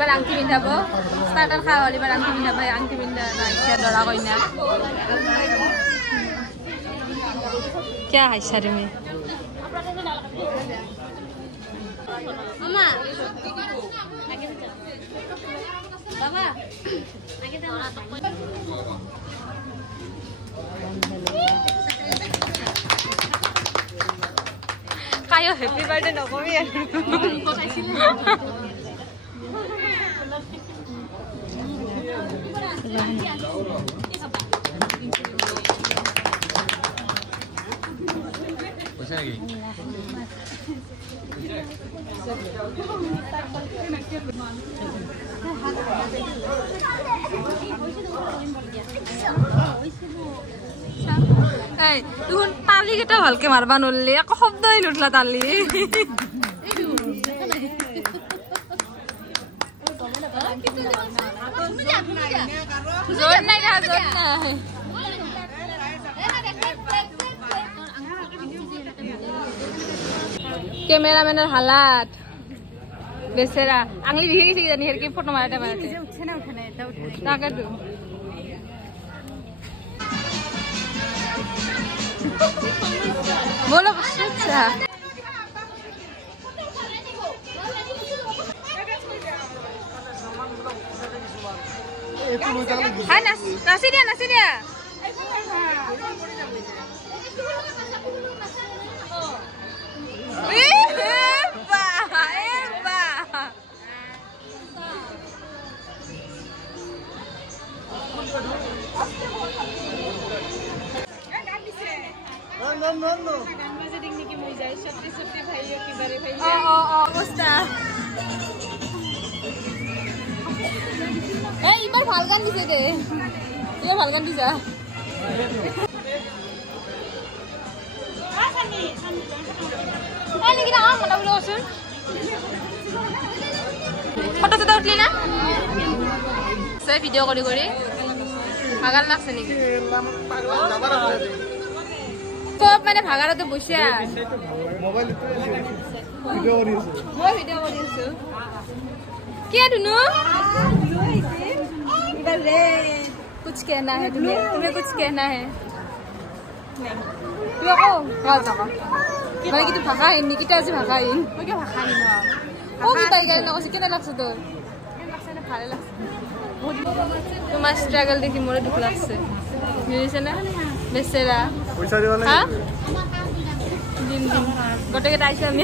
এবাৰ আংটি পিন্ধাব ষ্টাৰ্টাৰ খোৱা হ'ল এবাৰ আংটি পিন্ধাব আংটি পিন্ধা আহিছে দৰা কইনা क्या है सर में मामा बाबा आगे दे कायो हैप्पी बर्थडे नकमी দেখোন তালি কেইটা ভালকে মারবা নরলি এক শব্দই নুঠলা তালি জোর নাই জোর নাই कैमरामैनर हालात बेचारा आंगली भिगे गेছে জানি হের কি ফটো মারাতে মারাতে নিজে উঠছে না উঠে না এটা উঠে টাকা তো बोलो अच्छा हां नासी दिया No. গান বাজে দিক নাকি মই যাই সত্যি ভাইয়া কি বারে ভাইয়া অবস্থা এই এবার ভাল গান দিছে দে এবার ভাল গান দিছা নাকি না মনে বলে আসুন ফটো তো উঠলি না সে ভিডিও করি ভাগাল লাগছে নাকি সব মানে ভাগারতে বসে মোবাইল ভিডিও করিছো মই ভিডিও করিছো क्या दुनु इधर रे कुछ कहना है तुम्हें कुछ कहना है नहीं तू को गाल जाका মানে কি তুই ভাষা হিন্দি কিটা আছে ভাষা হিন মই কি ভাষা হিন ও কি তাই গায় না কেনে লাগছে তোর লাগছে না ভালো লাগছে তোমার স্ট্রাগল দেখি মোরে দুঃখ লাগছে বুঝিছ না বেচারা পয়সা দিবা না দিন গটে আইছে আমি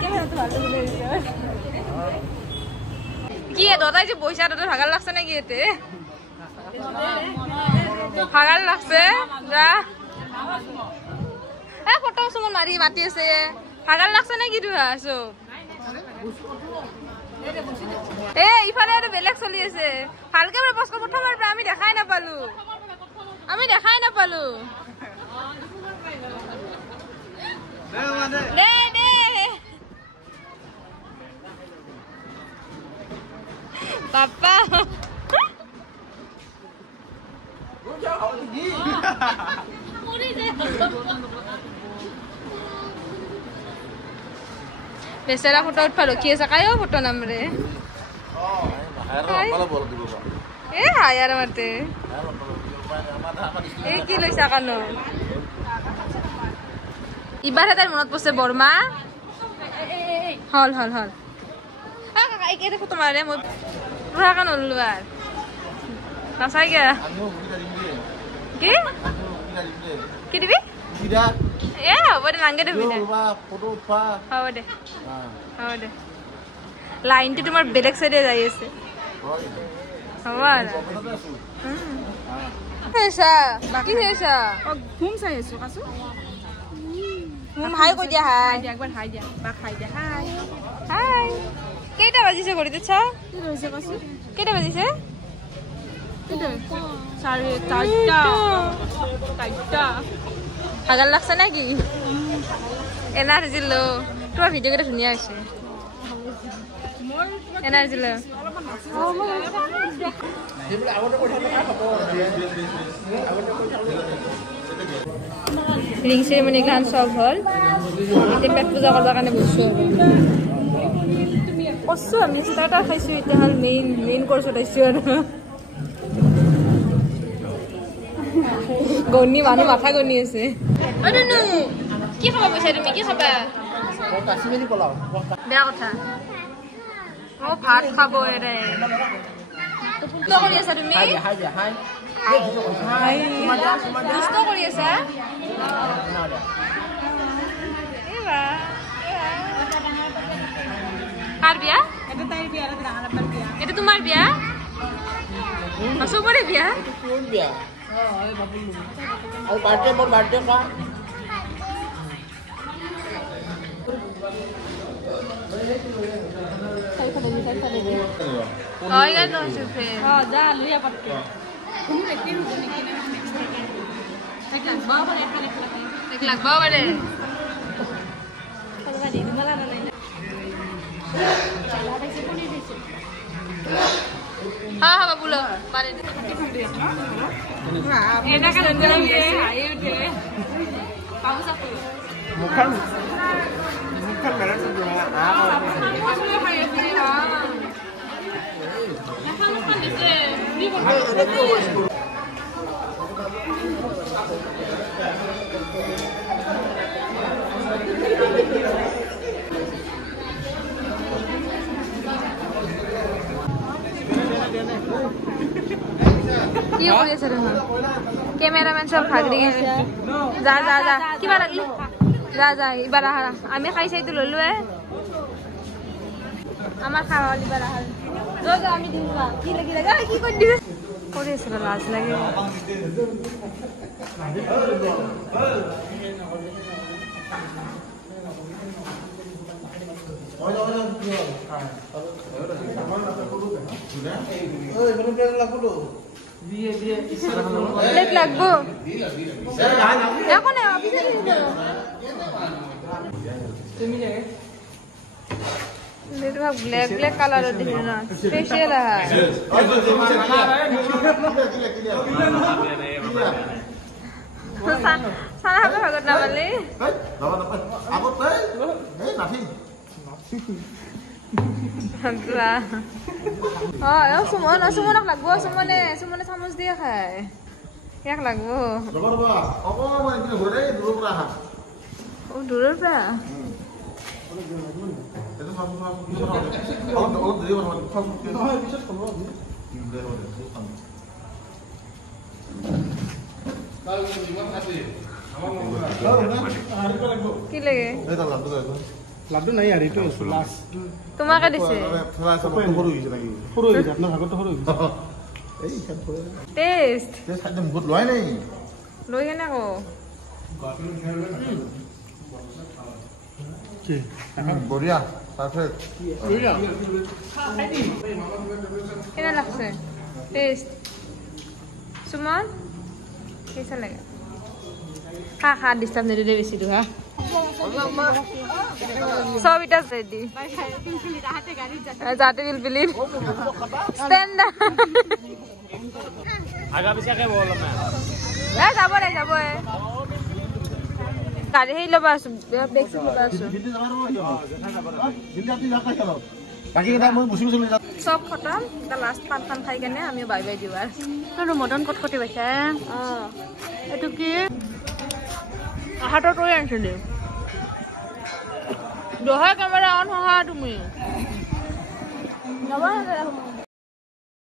ক্যামেরা তো ভালো বলে কি দাদাই যে পয়সা দাদা ভাগাল লাগছে না কি এতে ভাগাল লাগছে যা এ ফটো সুমন মারি মাতি আছে ভাগাল লাগছে না কি তুই আছো এ ইফালে আর বেলেগ চলি আছে ভালকে পোস্ট কৰি প্ৰথমৰ পৰা আমি দেখাই নাপালো দে पापा बेचारा फोटो उठा रखी है सकायो फोटो नंबरे ए हाय यार मरते ए की लइसा कानो इबार हेतार मनत पसे बर्मा हल आ काका एके फोटो मारे म पुरा कान हलुवार नासाय गे के दिबी बिदा ए होबे लांगे दे बिदा फोटो उठा होबे लाइन तो तुम्हार बेलेग साइडे जाई আছে हवार ऐसा बाकी ऐसा घूम साइ আছে কাসু घूम हाय কই দিয়া হাই একবার হাই দিয়া বাক হাই দিয়া হাই কেটা বাজিছে ঘড়িতে ছা কি হইছে কাসু কেটা বাজিছে কেটা 4:30 আগাল লাগছে নাকি এনার্জি লো তোমার ভিডিও কেটা শুনিয়া আছে এনার্জি লো রিং সেরেমনি গান সব হল এতে পেট পূজা করবার কারণে বসছো কচু আমি ষ্টাৰ্টাৰ খাইছোঁ এতিয়া হ'ল মেইন কোৰ্ছ উঠাইছোঁ আৰু গণি মানুহ মাথা গণি আছে কি খাবা পইচা তুমি কি খাবা বেয়া কথা মই ভাত খাব এৰে কি কৰি আছা তুমি দুষ্ট কৰি আছা কাৰ বিয়া এটা তোমাৰ বিয়া চবৰে বিয়া हाँ हाँ बाबू लो मारे ये ना कर दे ये आये उठे बाबू सब मुखन मेरा तो जो है कैमेरामैन सब भाग रही है जा जा जा किबा लागली जा जा इबार आहा आमी खाइसाइ तो ललु है आमार खावा इबार आहा जो जो आमी दिनबा की लागि लगा की कोइ दिस करे छ लाज लागे लेट लगबो এখন অফিসে দিতে তুমি যাবে लेट भाग ब्लैक ब्लैक कलर दिख ना स्पेशल है सारा হবে ভাগত না বলে আগত এই নাথি হগলা সুমনক লাগবো সুমনে চামচ দিয়ে খায় ইয়াক লাগবো দূৰৰ পৰা কি লাগে লাড্ডু নাই আর এটা লাস্ট তোমাকে দিছে ফেলা সব সরু হইছে নাকি সরু হইছে আপনার ভাগত সরু হইছে এই সব টেস্ট একদম গুড লয় নাই লয় কেনে কো কি বড়িয়া পারফেক্ট বড়িয়া কেনে লাগছে টেস্ট সুমন কেসা লাগে খা ডিস্টার্ব নেই দে বেশি হ্যাঁ सब इटा रेडी जाते बिलबिलिर स्टैंड आगा पिछा के बोल मैं ए যাব गाड़ी हे लबा टैक्सी लबा बाकी केटा মই বসি বসি সব খতম তা লাস্ট পান খাই কেনে আমি বাই বাই দিও আর মদন কটকটি পাইছা এটো কি হাতৰ তৈ আনছলি दोहा कैमरा ऑन हो हा तुम्ही